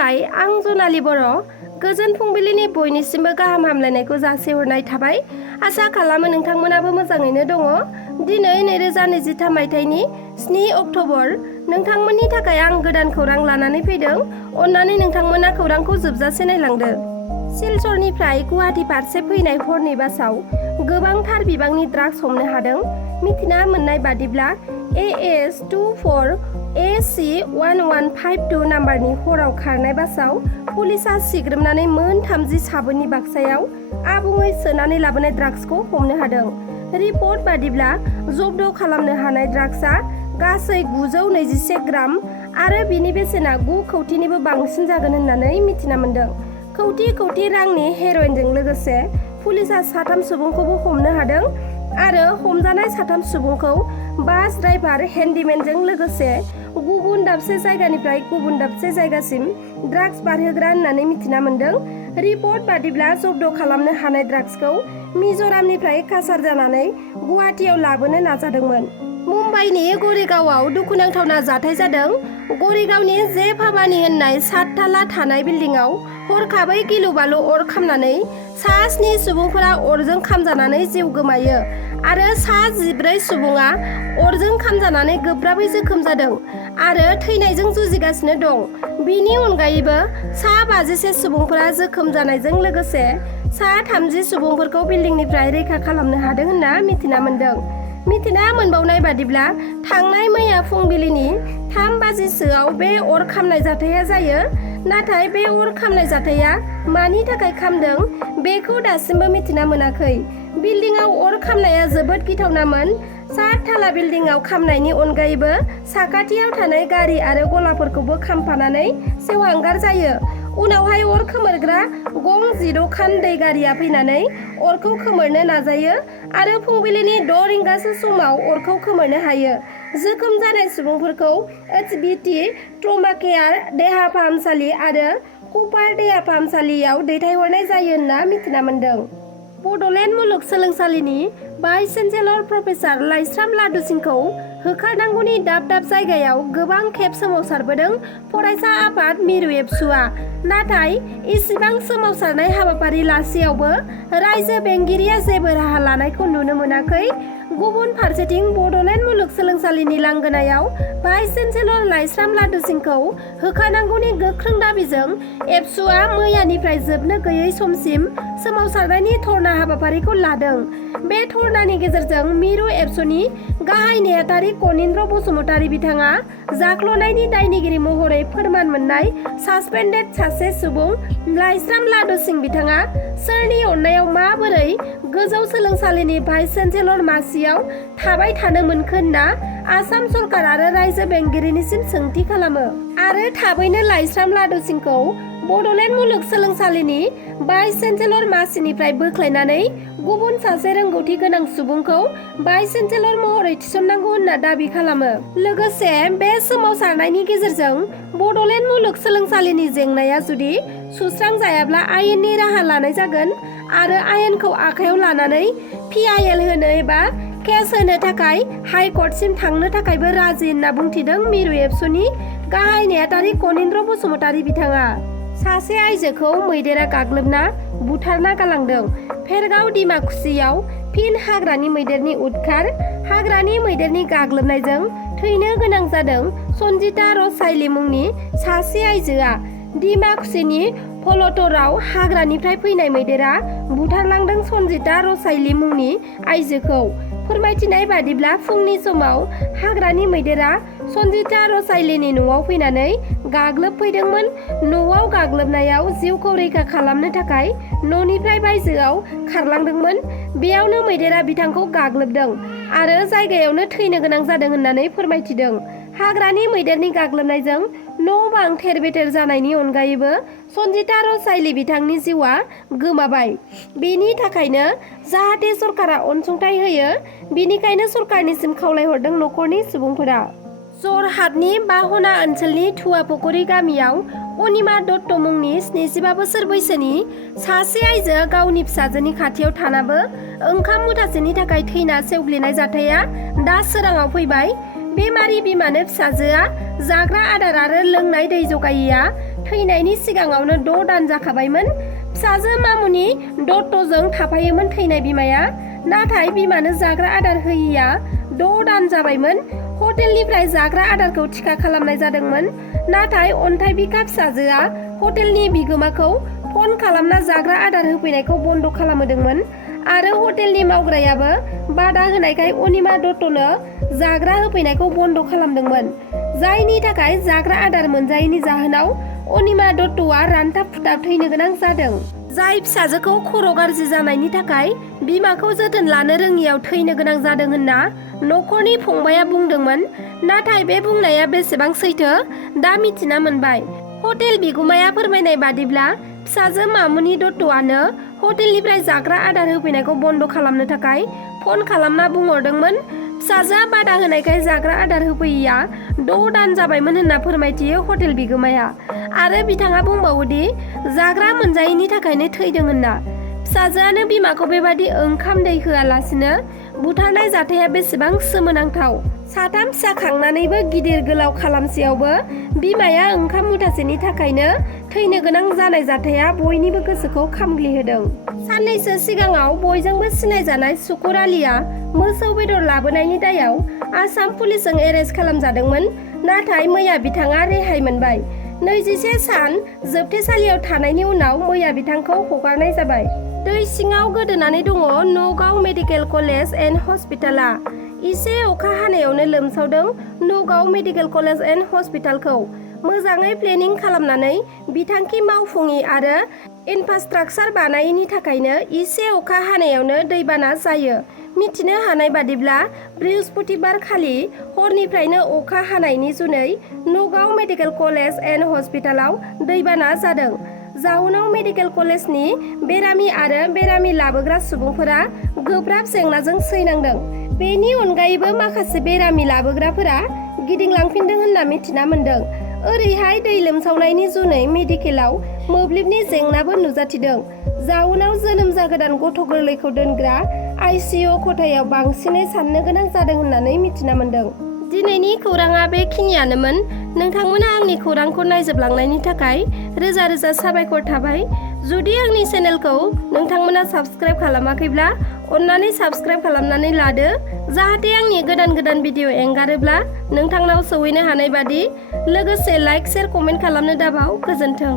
खुलुमबाय, आं जनालि बर'। गोजोन फुंबिलिनि बयनिसिमबो गाहाम हामलायनायखौ जासिहरनाय थाबाय। आसा खालामो नोंथांमोनाबो मोजाङैनो दङ। दिनै 2023 मायथाइनि 7 अक्ट'बर। नोंथांमोननि थाखाय आं गोदान खौरां लानानै फैदों। अन्नानै नोंथांमोना खौरांखौ जोबजासे नायलांदो। सिलचरनिफ्राय गुवाहाटी फारसे फैनाय हरनि बासआव गोबांथार बिबांनि ड्राग्स हमनो हादों। मिथिना मोननाय बादिब्ला AS24AC1152 नाम्बारनि हराव खारनाय बासआव पुलिसआ सिग्रोमनानै मोन 30 साबोननि बाक्सायाव आबुङै सोनानै लाबोनाय ड्राग्सखौ हमनो हादों। रिपर्ट बादिब्ला जब्द खालामनो हानाय ड्राग्सआ गासै 921 ग्राम आरो बिनि बेसेना 9 कौटिनिबो बांसिन जागोन होननानै मिथिना मोन्दों। कौटि रांनि हेर'इनजों लोगोसे पुलिसआ 3 सुबुंखौबो हमनो हादों आरो हमजानाय 3 सुबुंखौ बास ड्राइभार, हेन्डीमेनजों लोगोसे गुबुन दाबसे जायगानिफ्राय गुबुन दाबसे जायगासिम ड्राग्स बारहोग्रा होननानै मिथिना मोन्दों। रिपर्ट बादिब्ला जब्द खालामनो हानाय ड्राग्सखौ मिज'रामनिफ्राय कासार जानानै गुवाहाटीयाव लाबोनो नाजादोंमोन। मुम्बाइनि गरेगावआव दुखुनांथावना जाथाय जादों। गरेगावनि जे भाबानी होननाय 7 थाला थानाय बिल्डिंआव हरखाबै गिलु-बालु अर खामनानै 7 सुबुंफोरा अरजों खामजानानै जिउ गोमायो आरो 14 सुबुङा अरजों खामजानानै गोब्राबै जोखोम जादों आरो थैनायजों जुजिगासिनो दं। बिनि अनगायैबो 51 सुबुंफोरा जोखोम जानायजों लोगोसे 30 सुबुंफोरखौ बिल्डिंनिफ्राय रैखा खालामनो हादों होनना मिथिना मोन्दों। मिथिना मोनबावनाय बादिब्ला थांनाय मैया फुंबिलिनि 3 बाजिसोआव बे अर खामनाय जाथाया जायो। नाथाय बे अर खामनाय जाथाया मानि थाखाय खामदों बेखौ दासिमबो मिथिना मोनाखै। बिल्डिंआव अर खामनाया जोबोद गिथावनामोन। 7 थाला बिल्डिंआव खामनायनि अनगायैबो साखाथियाव थानाय गारि आरो गलाफोरखौबो खामफानानै सेवहांगार जायो। उनावहाय अर खोमोरग्रा गं 16 खान दै गारिया फैनानै अरखौ खोमोरनो नाजायो आरो फुंबिलिनि 6 रिंगासो समाव अरखौ खोमोरनो हायो। जोखोम जानाय सुबुंफोरखौ HBT ट्रमा केयार देहा फाहामसालि आरो कुपार देहा फाहामसालियाव दैथायहरनाय जायो होनना मिथिना मोन्दों। बड'लेण्ड मुलुगसोलोंसालिनि भाइस चेन्सेलर प्रफेसार लाइस्राम लादु सिंहखौ होखारनांगौनि दाब दाब जायगायाव गोबां खेब सोमावसारबोदों फरायसा आफाद मिरु एबसुआ। नाथाय इसिबां सोमावसारनाय हाबाफारि लासेयावबो रायजो बेंगिरिया जेबो राहा लानायखौ नुनो मोनाखै। गुबुन फारसेथिं बड'लेण्ड मुलुगसोलोंसालिनि लांगोनायाव भाइस चेन्सेलर लाइस्राम लादु सिंहखौ होखारनांगौनि गोख्रों दाबिजों एबसुआ मैयानिफ्राय जोबनो गैयै समसिम सोमावसारनायनि धर्ना हाबाफारिखौ लादों। बे धर्नानि गेजेरजों मिरु एबसुनि गाहाय नेहाथारि कनिन्द्र बसुमतारी बिथाङा जाख्ल'नायनि दायनिगिरि महरै फोरमान मोननाय सासपेन्डेड सासे सुबुं लाइस्राम लादु सिंह बिथाङा सोरनि अननायाव माबोरै गोजौ सोलोंसालिनि भाइस चेन्सेलर मासियाव थाबाय थानो मोनखो होनना आसाम सरकार आरो रायजो बेंगिरिनिसिम सोंथि खालामो आरो थाबैनो लाइस्राम लादु सिंहखौ बड'लेण्ड मुलुगसोलोंसालिनि भाइस चेन्सेलर मासिनिफ्राय बोख्लायनानै गुबुन सासे रोंगौथि गोनां सुबुंखौ भाइस चेन्सेलर महरै थिसननांगौ होनना दाबि खालामो। लोगोसे बे सोमावसारनायनि गेजेरजों बड'लेण्ड मुलुगसोलोंसालिनि जेंनाया जुदि सुस्रांजायाब्ला आयेननि राहा लानाय जागोन आरो आयेनखौ आखायाव लानानै PIL होनो एबा केस होनो थाखाय हाइकर्टसिम थांनो थाखायबो राजि होनना बुंथिदों मिरु एबसुनि गाहाय नेहाथारि कनिन्द्र बसुमतारी बिथाङा। सासे आइजोखौ मैदेरा गाग्लोबना बुथारना गालांदों। भेरगाव डिमाकुसियाव फिन हाग्रानि मैदेरनि उदखार। हाग्रानि मैदेरनि गाग्लोबनायजों थैनो गोनां जादों सन्जिता रसाइली मुंनि सासे आइजोआ। डिमाकुसिनि फलटराव हाग्रानिफ्राय फैनाय मैदेरा बुथारलांदों सन्जिता रसाइली मुंनि आइजोखौ। फोरमायथिनाय बादिब्ला फुंनि समाव हाग्रानि मैदेरा सन्जिता रसाइलीनि न'आव फैनानै गाग्लोबफैदोंमोन। न'आव गाग्लोबनायाव जिउखौ रैखा खालामनो थाखाय न'निफ्राय बायजोआव खारलांदोंमोन। बेयावनो मैदेरा बिथांखौ गाग्लोबदों आरो जायगायावनो थैनो गोनां जादों होननानै फोरमायथिदों। हाग्रानि मैदेरनि गाग्लोबनायजों न' बां थेर-बेथेर जानायनि अनगायैबो सन्जिता रसाइली बिथांनि जिउआ गोमाबाय। बेनि थाखायनो जाहाथे सरकारा अनसुंथाइ होयो, बेनिखायनो सरकारनिसिम खावलायहरदों न'खरनि सुबुंफोरा। जरहाटनि बाहना ओनसोलनि थुवापुकुरि गामियाव अनिमा दत्त मुंनि 75 बोसोर बैसोनि सासे आइजोआ गावनि फिसाजोनि खाथियाव थानाबो ओंखाम मुथासेनि थाखाय थैना सेवग्लिनाय जाथाया दा सोराङाव फैबाय। बेमारि बिमानो फिसाजोआ जाग्रा आदार आरो लोंनाय दै जगायैया थैनायनि सिगाङावनो 6 दान जाखाबायमोन। फिसाजो मामुनि दत्तजों थाफायोमोन थैनाय बिमाया, नाथाय बिमानो जाग्रा आदार होयिया 6 दान जाबायमोन। हटेलनिफ्राय जाग्रा आदारखौ थिखा खालामनाय जादोंमोन, नाथाय अन्थाइ बिखा फिसाजोआ हटेलनि बिगोमाखौ फन खालामना जाग्रा आदार होफैनायखौ बन्द खालामहोदोंमोन आरो हटेलनि मावग्रायाबो बादा होनायखाय अनिमा दत्तनो जाग्रा होफैनायखौ बन्द खालामदोंमोन, जायनि थाखाय जाग्रा आदार मोनजायैनि जाहोनाव अनिमा दत्तआ रानथाब फुथाब थैनो गोनां जादों। जाय फिसाजोखौ खर' गाज्रि जानायनि थाखाय बिमाखौ जोथोन लानो रोङियाव थैनो गोनां जादों होनना नखरनि फंबाया बुंदोंमोन, नाथाय बे बुंनाया बेसेबां सैथो दा मिथिना मोनबाय। हटेल बिगुमाया फोरमायनाय बादिब्ला फिसाजो मामुनि दत्तआनो हटेलनिफ्राय जाग्रा आदार होफैनायखौ बन्द खालामनो थाखाय फन खालामना बुंहरदोंमोन। फिसाजोआ बादा होनायखाय जाग्रा आदार होफैयैया 6 दान जाबायमोन होनना फोरमायथियो हटेल बिगोमाया आरो बिथाङा बुंबावोदि जाग्रा मोनजायैनि थाखायनो थैदों होनना। फिसाजोआनो बिमाखौ बेबादि ओंखाम दै होआलासिनो बुथारनाय जाथाया बेसेबां सोमोनांथाव। 3 फिसा खांनानैबो गिदिर गोलाव खालामसेयावबो बिमाया ओंखाम मुथासेनि थाखायनो थैनो गोनां जानाय जाथाया बयनिबो गोसोखौ खामग्लिहोदों। साननैसो सिगाङाव बयजोंबो सिनायजानाय सुकुर आलीआ मोसौ बेदर लाबोनायनि दायाव आसाम पुलिसजों एरेस्ट खालामजादोंमोन, नाथाय मैया बिथाङा रेहाय मोनबाय। 21 सान जोबथेसालियाव थानायनि उनाव मैया बिथांखौ हगारनाय जाबाय। दै सिङाव गोदोनानै दङ नगाव मेडिकेल कलेज एन्ड हस्पिटालआ। इसे अखा हानायावनो लोमसावदों नगाव मेडिकेल कलेज एन्ड हस्पिटालखौ। मोजाङै प्लेनिं खालामनानै बिथांखि मावफुङि आरो इनफ्रास्ट्राकचार बानायैनि थाखायनो इसे अखा हानायावनो दैबाना जायो। मिथिनो हानाय बादिब्ला बृहस्पतिबार खालि हरनिफ्रायनो अखा हानायनि जुनै नगाव मेडिकेल कलेज एन्ड हस्पिटालाव दैबाना जादों। जाउनाव मेडिकेल कलेजनि बेरामि आरो बेरामि लाबोग्रा सुबुंफोरा गोब्राब जेंनाजों सैनांदों। बेनि अनगायैबो माखासे बेरामि लाबोग्राफोरा गिदिंलांफिनदों होनना मिथिना मोन्दों। ओरैहाय दै लोमसावनायनि जुनै मेडिकेलाव मोब्लिबनि जेंनाबो नुजाथिदों, जाउनाव जोनोम जागोदान गथ' गोरलैखौ दोनग्रा आइसिइउ खथायाव बांसिनै साननो गोनां जादों होननानै मिथिना मोन्दों। दिनैनि खौराङा बेखिनियानोमोन। नोंथांमोना आंनि खौरांखौ नायजोबलांनायनि थाखाय रोजा रोजा साबायखर थाबाय। जुदि आंनि चेनेलखौ नोंथांमोना साबस्क्राइब खालामाखैब्ला अन्नानै साबस्क्राइब खालामनानै लादो, जाहाथे आंनि गोदान गोदान भिडिअ एंगारोब्ला नोंथांनाव सौहैनो हानाय बादि। लोगोसे लाइक, शेयार, कमेन्ट खालामनो दाबाव। गोजोन्थों।